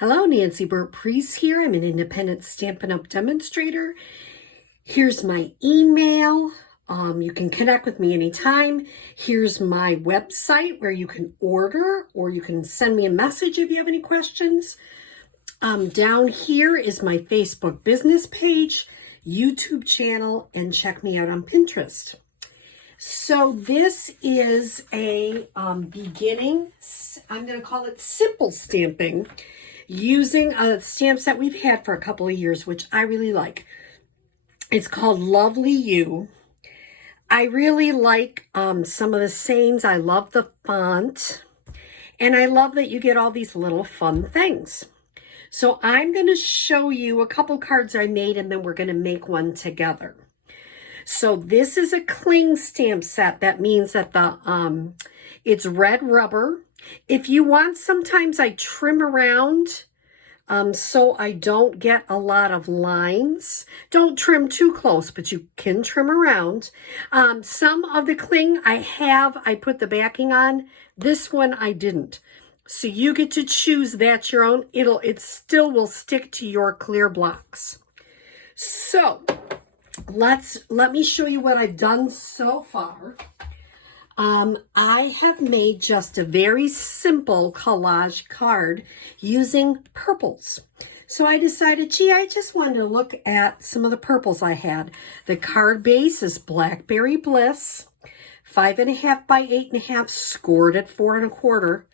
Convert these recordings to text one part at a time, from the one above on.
Hello, Nancy Burt-Preece here. I'm an independent Stampin' Up demonstrator. Here's my email. You can connect with me anytime. Here's my website where you can order or you can send me a message if you have any questions. Down here is my Facebook business page, YouTube channel, and check me out on Pinterest. So this is a beginning, I'm going to call it simple stamping, using stamps that we've had for a couple of years, which I really like. It's called Lovely You. I really like some of the sayings. I love the font. And I love that you get all these little fun things. So I'm going to show you a couple cards I made, and then we're going to make one together. So this is a cling stamp set. That means that the it's red rubber. If you want, sometimes I trim around so I don't get a lot of lines. Don't trim too close, but you can trim around. Some of the cling I put the backing on. This one I didn't. So you get to choose. That's your own. It still will stick to your clear blocks. So let me show you what I've done so far. I have made just a very simple collage card using purples. So I decided, gee, I just wanted to look at some of the purples I had. The card base is Blackberry Bliss, 5.5 by 8.5, scored at 4 1/4.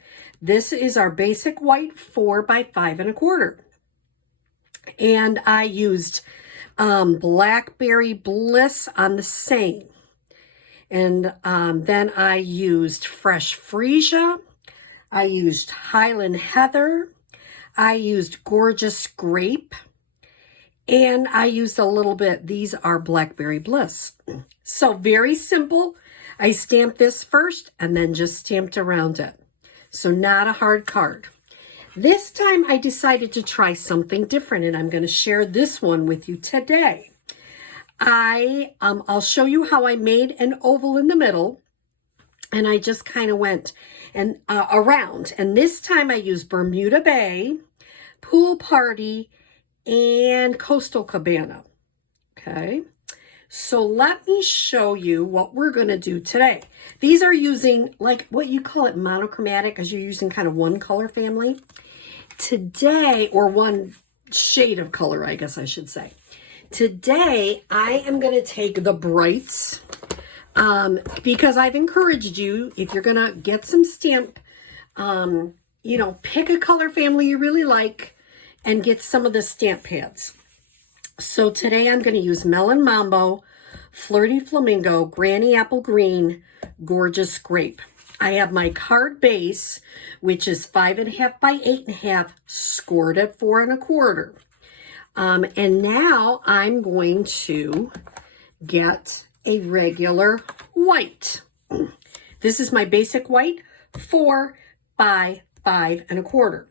This is our basic white 4 by 5 1/4. And I used Blackberry Bliss on the same. And then I used Fresh Freesia. I used Highland Heather. I used Gorgeous Grape. And I used a little bit, these are Blackberry Bliss. So very simple. I stamped this first and then just stamped around it. So not a hard card. This time I decided to try something different, and I'm going to share this one with you today. I'll show you how I made an oval in the middle, and I just kind of went and around. And this time I used Bermuda Bay, Pool Party, and Coastal Cabana. Okay, so let me show you what we're going to do today. These are using like what you call it monochromatic, because you're using kind of one color family today, or one shade of color, I guess I should say. Today, I am going to take the brights because I've encouraged you, if you're going to get some stamp, pick a color family you really like and get some of the stamp pads. So today I'm going to use Melon Mambo, Flirty Flamingo, Granny Apple Green, Gorgeous Grape. I have my card base, which is 5.5 by 8.5, scored at 4 1/4. And now I'm going to get a regular white. This is my basic white, 4 by 5 1/4.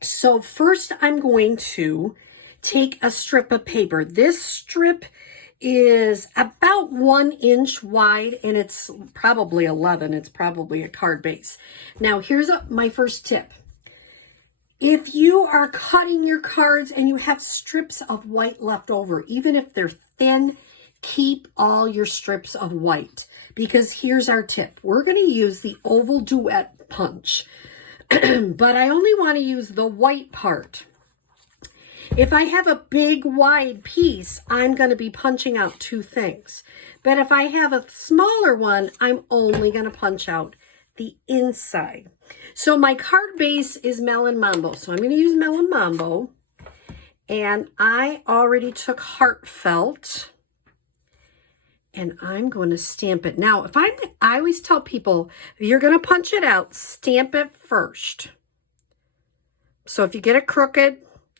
So first I'm going to take a strip of paper. This strip is about 1 inch wide, and it's probably 11. It's probably a card base. Now here's my first tip. If you are cutting your cards and you have strips of white left over, even if they're thin, keep all your strips of white. Because here's our tip. We're going to use the oval duet punch. But I only want to use the white part. If I have a big wide piece, I'm going to be punching out 2 things. But if I have a smaller one, I'm only going to punch out the inside. So my card base is Melon Mambo. So I'm going to use Melon Mambo. And I already took Heartfelt. And I'm going to stamp it. Now, I always tell people, if you're going to punch it out, stamp it first. So if you get it crooked,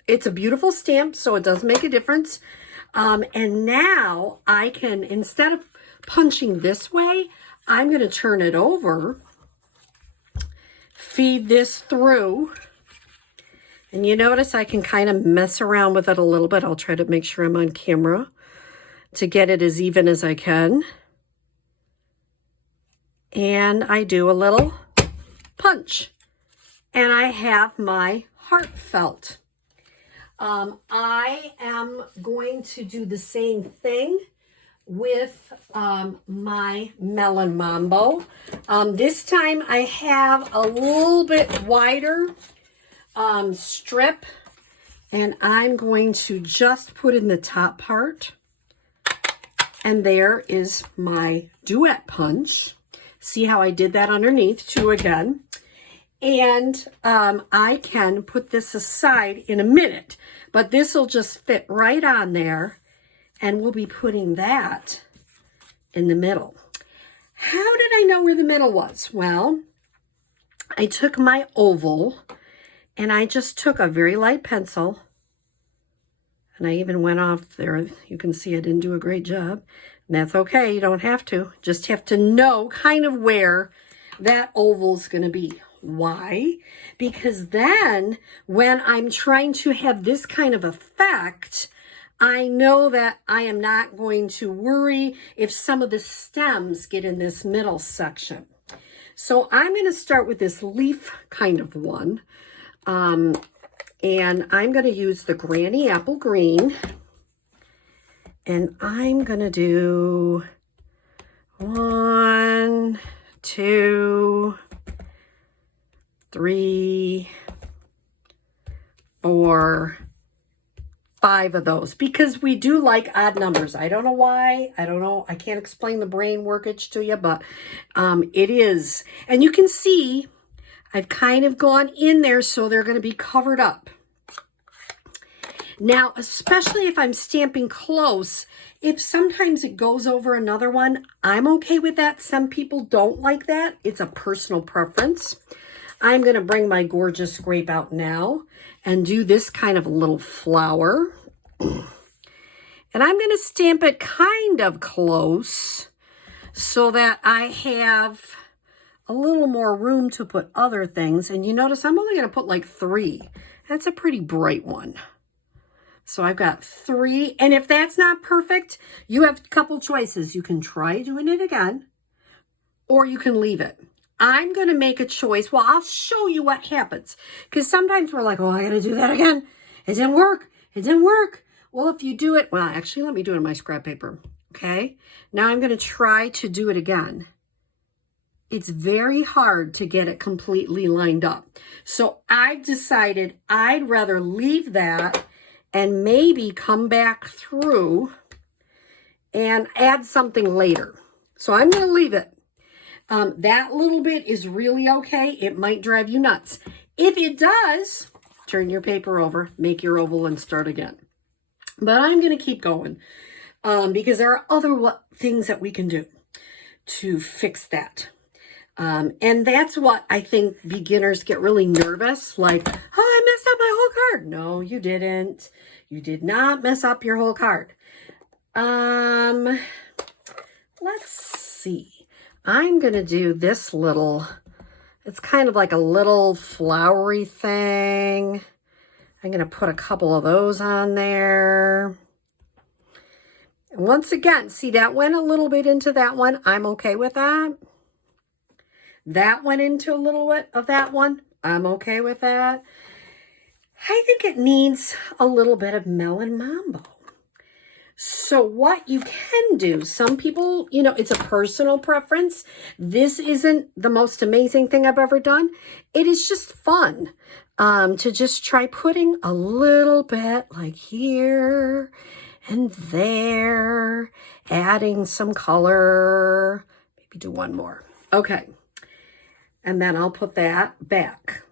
it's a beautiful stamp, so it does make a difference. And now I can, instead of punching this way, I'm going to turn it over, feed this through, and you notice I can kind of mess around with it a little bit. I'll try to make sure I'm on camera to get it as even as I can. And I do a little punch, and I have my heartfelt. I am going to do the same thing with my Melon Mambo. This time I have a little bit wider strip, and I'm going to just put in the top part. And there is my duet punch. See how I did that underneath too again. And I can put this aside in a minute, but this will just fit right on there, and we'll be putting that in the middle. How did I know where the middle was? Well, I took my oval and I just took a very light pencil, and I even went off there. You can see I didn't do a great job. And that's okay, you don't have to. Just have to know kind of where that oval's gonna be. Why? Because then when I'm trying to have this kind of effect, I know that I am not going to worry if some of the stems get in this middle section. So I'm going to start with this leaf kind of one. And I'm going to use the Granny Apple Green. And I'm going to do 1, 2, 3, 4, 5 of those, because we do like odd numbers. I don't know why. I don't know. I can't explain the brain workage to you, but it is. And you can see I've kind of gone in there so they're going to be covered up. Now, especially if I'm stamping close, if sometimes it goes over another one, I'm okay with that. Some people don't like that. It's a personal preference. I'm going to bring my gorgeous grape out now and do this kind of a little flower. And I'm going to stamp it kind of close so that I have a little more room to put other things. And you notice I'm only going to put like 3. That's a pretty bright one. So I've got 3. And if that's not perfect, you have a couple choices. You can try doing it again, or you can leave it. I'm going to make a choice. Well, I'll show you what happens. Because sometimes we're like, oh, I got to do that again. It didn't work. It didn't work. Well, if you do it, well, actually, let me do it on my scrap paper. Okay. Now I'm going to try to do it again. It's very hard to get it completely lined up. So I've decided I'd rather leave that and maybe come back through and add something later. So I'm going to leave it. That little bit is really okay. It might drive you nuts. If it does, turn your paper over, make your oval, and start again. But I'm going to keep going because there are other things that we can do to fix that. And that's what I think beginners get really nervous. Like, oh, I messed up my whole card. No, you didn't. You did not mess up your whole card. Let's see. I'm going to do this little, it's kind of like a little flowery thing. I'm going to put a couple of those on there. And once again, see, that went a little bit into that one. I'm okay with that. That went into a little bit of that one. I'm okay with that. I think it needs a little bit of Melon Mambo. So what you can do, some people, you know, it's a personal preference. This isn't the most amazing thing I've ever done. It is just fun to just try putting a little bit like here and there, adding some color, maybe do one more. Okay. And then I'll put that back.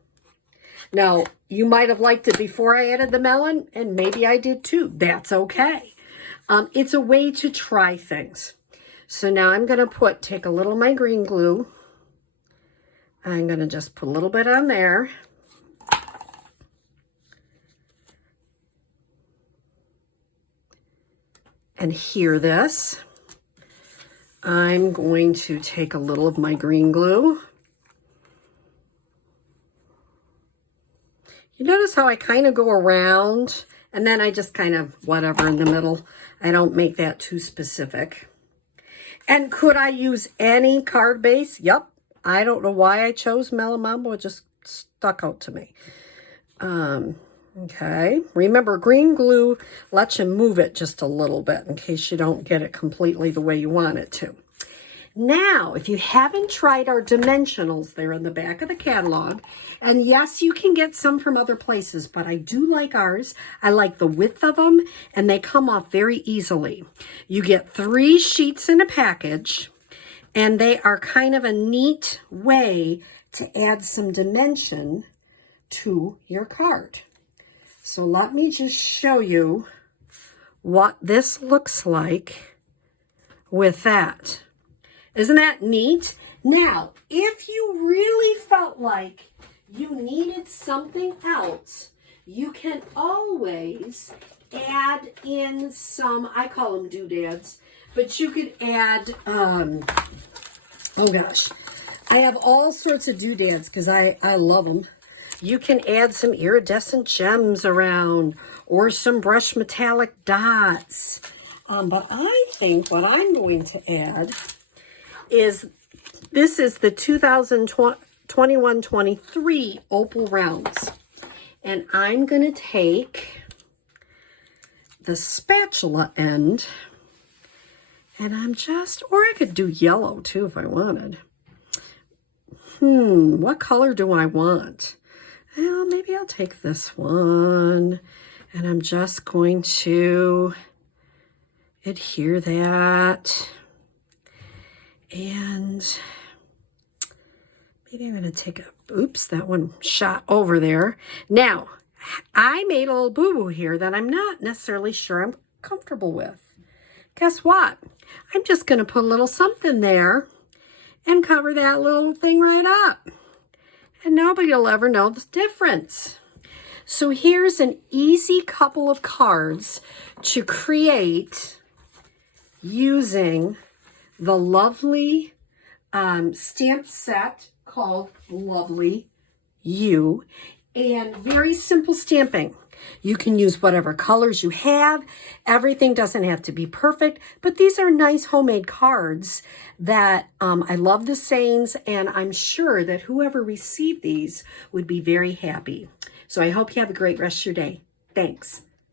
Now, you might have liked it before I added the melon, and maybe I did too. That's okay. It's a way to try things. So now I'm going to take a little of my green glue. I'm going to just put a little bit on there. And hear this. I'm going to take a little of my green glue. You notice how I kind of go around and then I just kind of whatever in the middle. I don't make that too specific. And could I use any card base? Yep. I don't know why I chose Melon Mambo. It just stuck out to me. Okay, remember green glue lets you move it just a little bit in case you don't get it completely the way you want it to. Now, if you haven't tried our dimensionals, they're in the back of the catalog. And yes, you can get some from other places, but I do like ours. I like the width of them, and they come off very easily. You get 3 sheets in a package, and they are kind of a neat way to add some dimension to your card. So let me just show you what this looks like with that. Isn't that neat? Now, if you really felt like you needed something else, you can always add in some, I call them doodads, but you could add, oh gosh, I have all sorts of doodads because I love them. You can add some iridescent gems around or some brushed metallic dots. But I think what I'm going to add is, this is the 2021-23 Opal Rounds. And I'm going to take the spatula end, and I'm just, or I could do yellow too if I wanted. What color do I want? Well, maybe I'll take this one, and I'm just going to adhere that. And maybe I'm going to take a, oops, that one shot over there. Now, I made a little boo-boo here that I'm not necessarily sure I'm comfortable with. Guess what? I'm just going to put a little something there and cover that little thing right up. And nobody will ever know the difference. So here's an easy couple of cards to create using the lovely stamp set called Lovely You, and very simple stamping. You can use whatever colors you have. Everything doesn't have to be perfect, but these are nice homemade cards that I love the sayings, and I'm sure that whoever received these would be very happy. So I hope you have a great rest of your day. Thanks.